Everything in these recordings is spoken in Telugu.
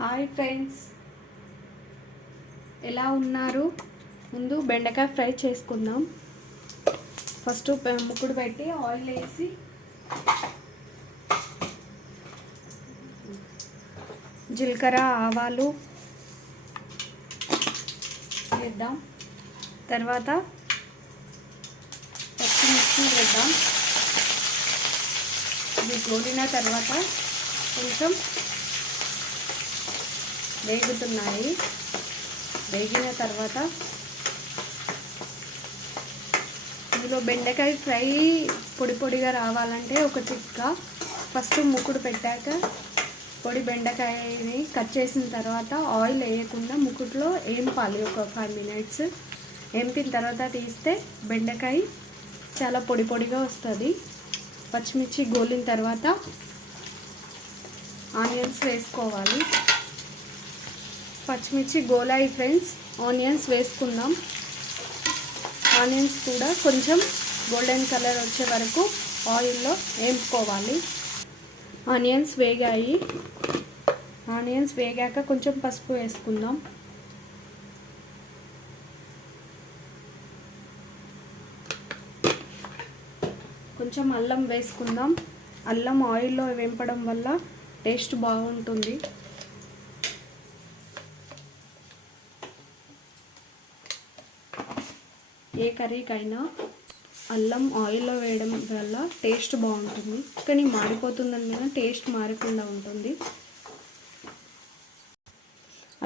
హాయ్ ఫ్రెండ్స్, ఎలా ఉన్నారు? ముందు బెండకాయ ఫ్రై చేసుకుందాం. ఫస్ట్ ముక్కుడు పెట్టి ఆయిల్ వేసి జీలకర్ర ఆవాలు వేద్దాం. తర్వాత పచ్చిమిర్చి వేద్దాం. ఇది గోలిన తర్వాత కొంచెం వేగుతున్నాయి. వేగిన తర్వాత ఇందులో బెండకాయ ఫ్రై పొడి పొడిగా రావాలంటే ఒక చిట్కా, ఫస్ట్ ముక్కుడు పెట్టాక పొడి బెండకాయని కట్ చేసిన తర్వాత ఆయిల్ వేయకుండా ముక్కుడులో ఏంపాలి. ఒక 5 minutes ఏంపిన తర్వాత తీస్తే బెండకాయ చాలా పొడి పొడిగా వస్తుంది. పచ్చిమిర్చి గోలిన తర్వాత ఆనియన్స్ వేసుకోవాలి. పచ్చిమిర్చి గోలాయి ఫ్రెండ్స్, ఆనియన్స్ వేసుకుందాం. ఆనియన్స్ కూడా కొంచెం గోల్డెన్ కలర్ వచ్చే వరకు ఆయిల్లో వేపుకోవాలి. ఆనియన్స్ వేగాయి. ఆనియన్స్ వేగాక కొంచెం పసుపు వేసుకుందాం. కొంచెం అల్లం వేసుకుందాం. అల్లం ఆయిల్లో వేంపడం వల్ల టేస్ట్ బాగుంటుంది. ఏ కర్రీకైనా అల్లం ఆయిల్లో వేయడం వల్ల టేస్ట్ బాగుంటుంది, కానీ మాడిపోతుందని కదా టేస్ట్ మారకుండా ఉంటుంది.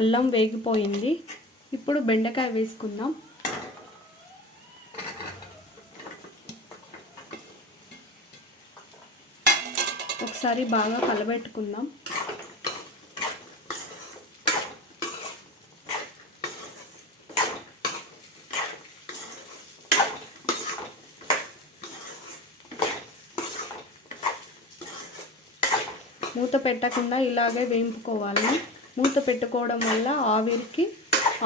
అల్లం వేగిపోయింది. ఇప్పుడు బెండకాయ వేసుకుందాం. ఒకసారి బాగా కలబెట్టుకుందాం. మూత పెట్టకుండా ఇలాగే వేయించుకోవాలి. మూత పెట్టుకోవడం వల్ల ఆవిరికి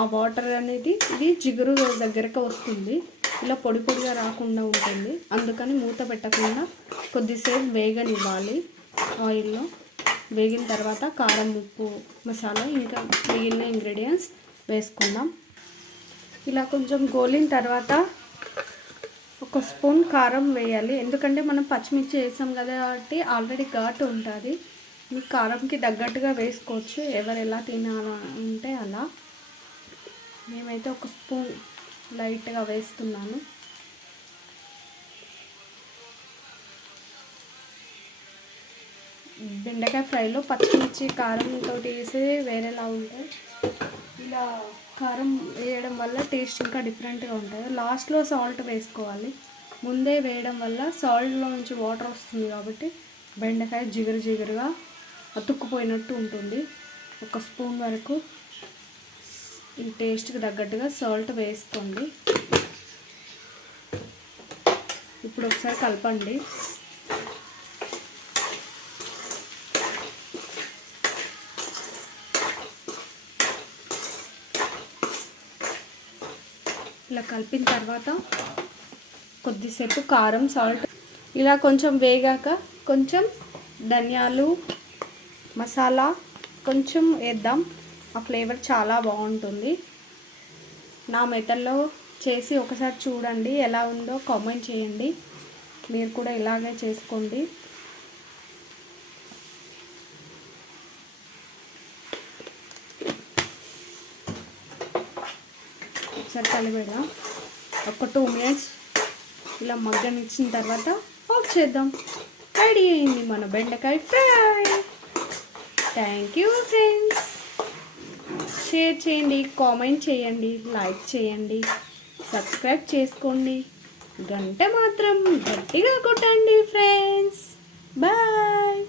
ఆ వాటర్ అనేది ఇది జిగురు దగ్గరకు వస్తుంది, ఇలా పొడి పొడిగా రాకుండా ఉంటుంది. అందుకని మూత పెట్టకుండా కొద్దిసేపు వేగనివ్వాలి ఆయిల్లో. వేగిన తర్వాత కారం, ఉప్పు, మసాలా ఇంకా మిగిలిన ఇంగ్రీడియంట్స్ వేసుకుందాం. ఇలా కొంచెం గోలిన తర్వాత 1 స్పూన్ కారం వేయాలి. ఎందుకంటే మనం పచ్చిమిర్చి వేసాం కదా కాబట్టి ఆల్రెడీ ఘాటు ఉంటుంది. మీ కారంకి తగ్గట్టుగా వేసుకోవచ్చు, ఎవరు ఎలా తినాలంటే అలా. మేమైతే 1 స్పూన్ లైట్గా వేస్తున్నాను. బెండకాయ ఫ్రైలో పచ్చిమిర్చి కారంతో వేసి వేరేలా ఉంటాయి. ఇలా కారం వేయడం వల్ల టేస్ట్ ఇంకా డిఫరెంట్గా ఉంటుంది. లాస్ట్లో సాల్ట్ వేసుకోవాలి. ముందే వేయడం వల్ల సాల్ట్లో నుంచి వాటర్ వస్తుంది కాబట్టి బెండకాయ జిగురు జిగురుగా అతుక్కుపోయినట్టు ఉంటుంది. 1 స్పూన్ వరకు ఈ టేస్ట్కి తగ్గట్టుగా సాల్ట్ వేసుకోండి. ఇప్పుడు ఒకసారి కలపండి. ఇలా కలిపిన తర్వాత కొద్దిసేపు కారం, సాల్ట్ ఇలా కొంచెం వేగాక కొంచెం ధనియాలు, మసాలా కొంచెం వేద్దాం. ఆ ఫ్లేవర్ చాలా బాగుంటుంది. నా మెథడ్లో చేసి ఒకసారి చూడండి, ఎలా ఉందో కామెంట్ చేయండి. మీరు కూడా ఇలాగే చేసుకోండి. ఒకసారి కలిపేద్దాం. ఒక 2 minutes ఇలా మగ్గనిచ్చిన తర్వాత ఆఫ్ చేద్దాం. రెడీ అయింది మన బెండకాయ fry. Thank you friends. Share చేయండి, కామెంట్ చేయండి, లైక్ చేయండి, సబ్స్క్రైబ్ చేసుకోండి. గంట మాత్రం గట్టిగా కొట్టండి ఫ్రెండ్స్. బాయ్.